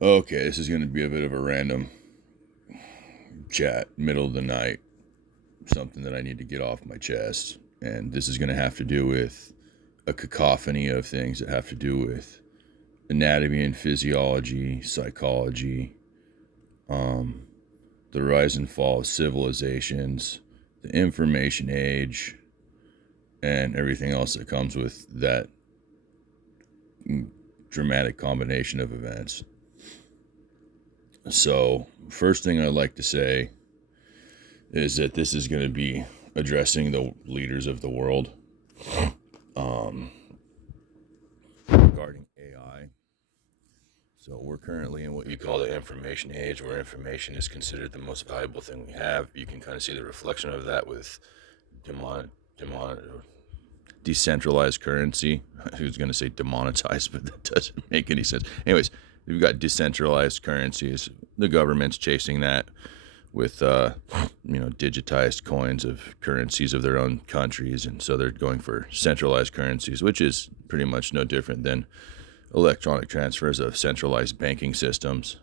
Okay, this is going to be a bit of a random chat, middle of the night, something that I need to get off my chest. And this is going to have to do with a cacophony of things that have to do with anatomy and physiology, psychology, um, the rise and fall of civilizations, the information age, and everything else that comes with that dramatic combination of events. So, first thing I'd like to say is that this is going to be addressing the leaders of the world um, regarding AI. So, we're currently in what you call the information age, where information is considered the most valuable thing we have. You can kind of see the reflection of that with demon, decentralized currency. I was going to say demonetized, but that doesn't make any sense. Anyways, we've got decentralized currencies. The government's chasing that with digitized coins of currencies of their own countries, and so they're going for centralized currencies, which is pretty much no different than electronic transfers of centralized banking systems.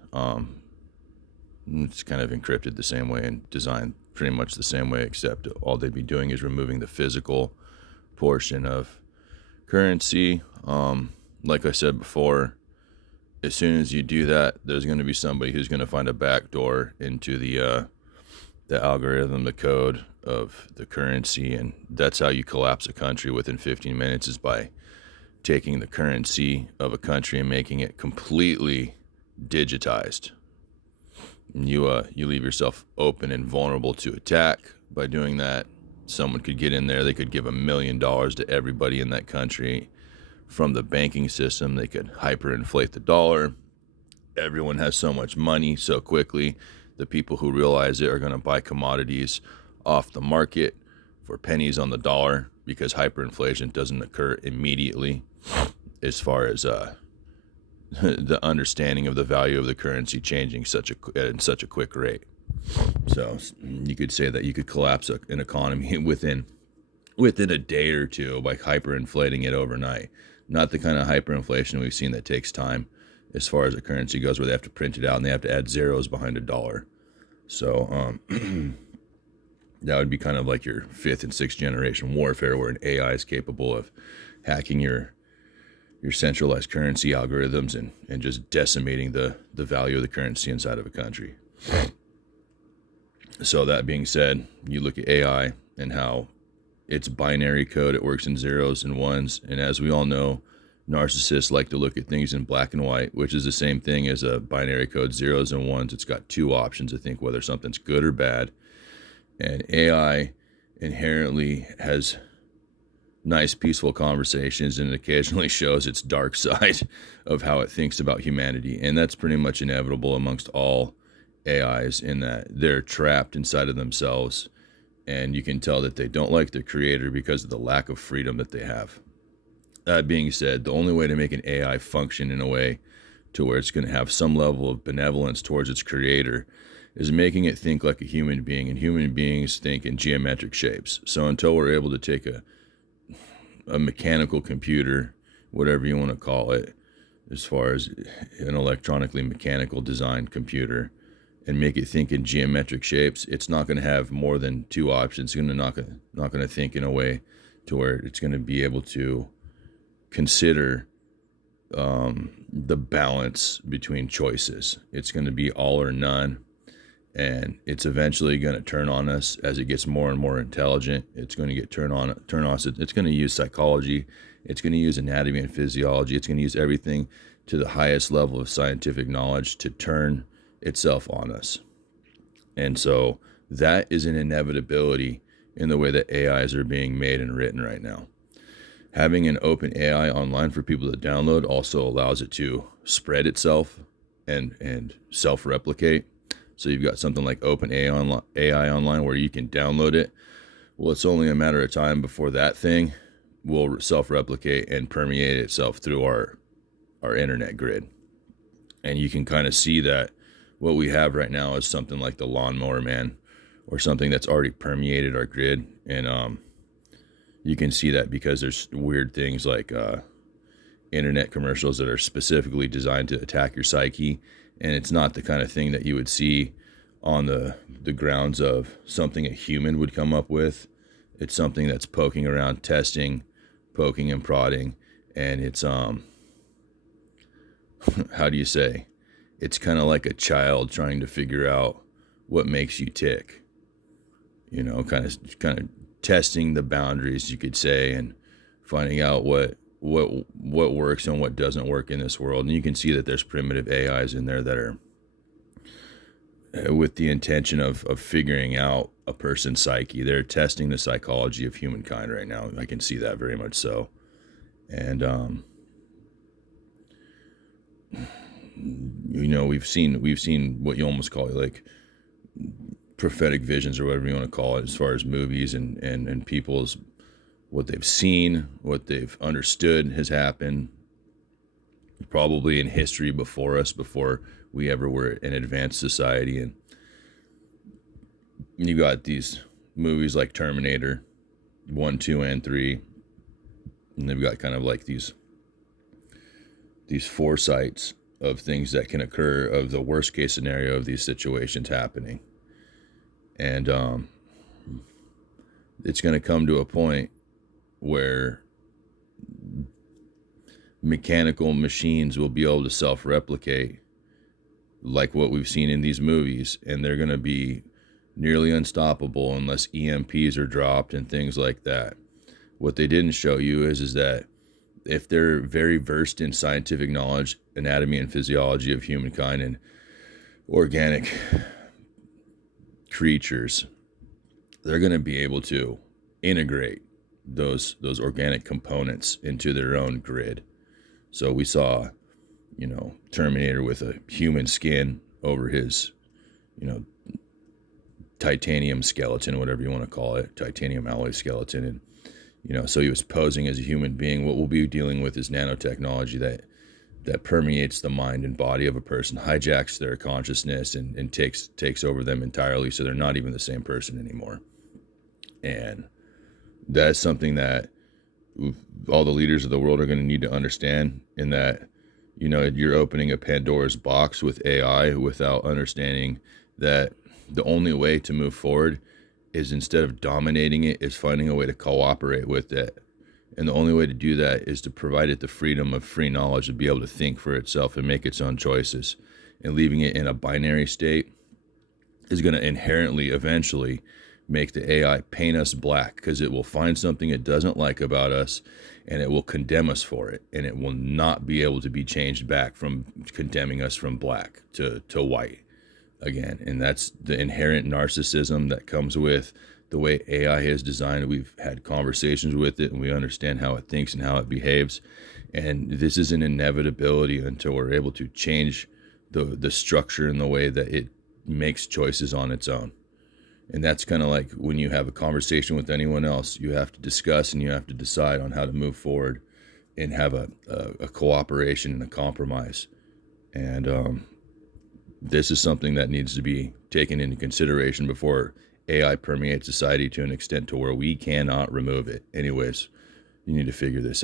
It's kind of encrypted the same way and designed pretty much the same way, except all they'd be doing is removing the physical portion of currency. Like I said before, as soon as you do that, there's going to be somebody who's going to find a back door into the algorithm, the code of the currency, and that's how you collapse a country within 15 minutes, is by taking the currency of a country and making it completely digitized. And you leave yourself open and vulnerable to attack by doing that. Someone could get in there, they could give $1 million to everybody in that country from the banking system. They could hyperinflate the dollar. Everyone has so much money so quickly. The people who realize it are going to buy commodities off the market for pennies on the dollar, because hyperinflation doesn't occur immediately as far as the understanding of the value of the currency changing at such a quick rate. So you could say that you could collapse an economy within a day or two by hyperinflating it overnight. Not the kind of hyperinflation we've seen that takes time as far as a currency goes, where they have to print it out and they have to add zeros behind a dollar. So that would be kind of like your fifth and sixth generation warfare, where an AI is capable of hacking your centralized currency algorithms and just decimating the value of the currency inside of a country. So that being said, you look at AI and how it's binary code. It works in zeros and ones. And as we all know, narcissists like to look at things in black and white, which is the same thing as a binary code, zeros and ones. It's got two options to think whether something's good or bad. And AI inherently has nice, peaceful conversations, and it occasionally shows its dark side of how it thinks about humanity. And that's pretty much inevitable amongst all AIs, in that they're trapped inside of themselves, and you can tell that they don't like their creator because of the lack of freedom that they have. That being said, the only way to make an AI function in a way to where it's going to have some level of benevolence towards its creator is making it think like a human being, and human beings think in geometric shapes. So until we're able to take a mechanical computer, whatever you want to call it, as far as an electronically mechanical designed computer, and make it think in geometric shapes, it's not going to have more than two options. It's not going to think in a way to where it's going to be able to consider the balance between choices. It's going to be all or none, and it's eventually going to turn on us as it gets more and more intelligent. It's going to get turn on. It's going to use psychology. It's going to use anatomy and physiology. It's going to use everything to the highest level of scientific knowledge to turn itself on us. And so that is an inevitability in the way that AIs are being made and written right now. Having an open AI online for people to download also allows it to spread itself and self-replicate. So you've got something like open AI online where you can download it. Well, it's only a matter of time before that thing will self-replicate and permeate itself through our internet grid. And you can kind of see that what we have right now is something like the Lawnmower Man, or something that's already permeated our grid. And you can see that because there's weird things like internet commercials that are specifically designed to attack your psyche And it's not the kind of thing that you would see on the grounds of something a human would come up with. It's something that's poking around, testing, poking and prodding, and it's how do you say? It's kind of like a child trying to figure out what makes you tick. You know, kind of testing the boundaries, you could say, and finding out what works and what doesn't work in this world. And you can see that there's primitive AIs in there that are with the intention of figuring out a person's psyche. They're testing the psychology of humankind right now. I can see that very much so. And you know, we've seen what you almost call it, like prophetic visions or whatever you want to call it, as far as movies and people's what they've seen, what they've understood has happened probably in history before us, before we ever were an advanced society. And you got these movies like Terminator 1, 2, and 3, and they've got kind of like these foresights of things that can occur, of the worst case scenario of these situations happening. And it's going to come to a point where mechanical machines will be able to self-replicate like what we've seen in these movies, and they're going to be nearly unstoppable unless EMPs are dropped and things like that. What they didn't show you is that if they're very versed in scientific knowledge, anatomy and physiology of humankind and organic creatures, they're going to be able to integrate those organic components into their own grid. So we saw, you know, Terminator with a human skin over his, you know, titanium skeleton, whatever you want to call it, titanium alloy skeleton. And, you know, so he was posing as a human being. What we'll be dealing with is nanotechnology that permeates the mind and body of a person, hijacks their consciousness and takes over them entirely, so they're not even the same person anymore. And that's something that all the leaders of the world are going to need to understand, in that, you know, you're opening a Pandora's box with AI without understanding that the only way to move forward is, instead of dominating it, is finding a way to cooperate with it. And the only way to do that is to provide it the freedom of free knowledge to be able to think for itself and make its own choices. And leaving it in a binary state is going to inherently, eventually, make the AI paint us black, because it will find something it doesn't like about us and it will condemn us for it, and it will not be able to be changed back from condemning us from black to white again. And that's the inherent narcissism that comes with the way AI is designed. We've had conversations with it and we understand how it thinks and how it behaves, and this is an inevitability until we're able to change the structure and the way that it makes choices on its own. And that's kind of like when you have a conversation with anyone else, you have to discuss and you have to decide on how to move forward and have a cooperation and a compromise. And this is something that needs to be taken into consideration before AI permeates society to an extent to where we cannot remove it. Anyways, you need to figure this out.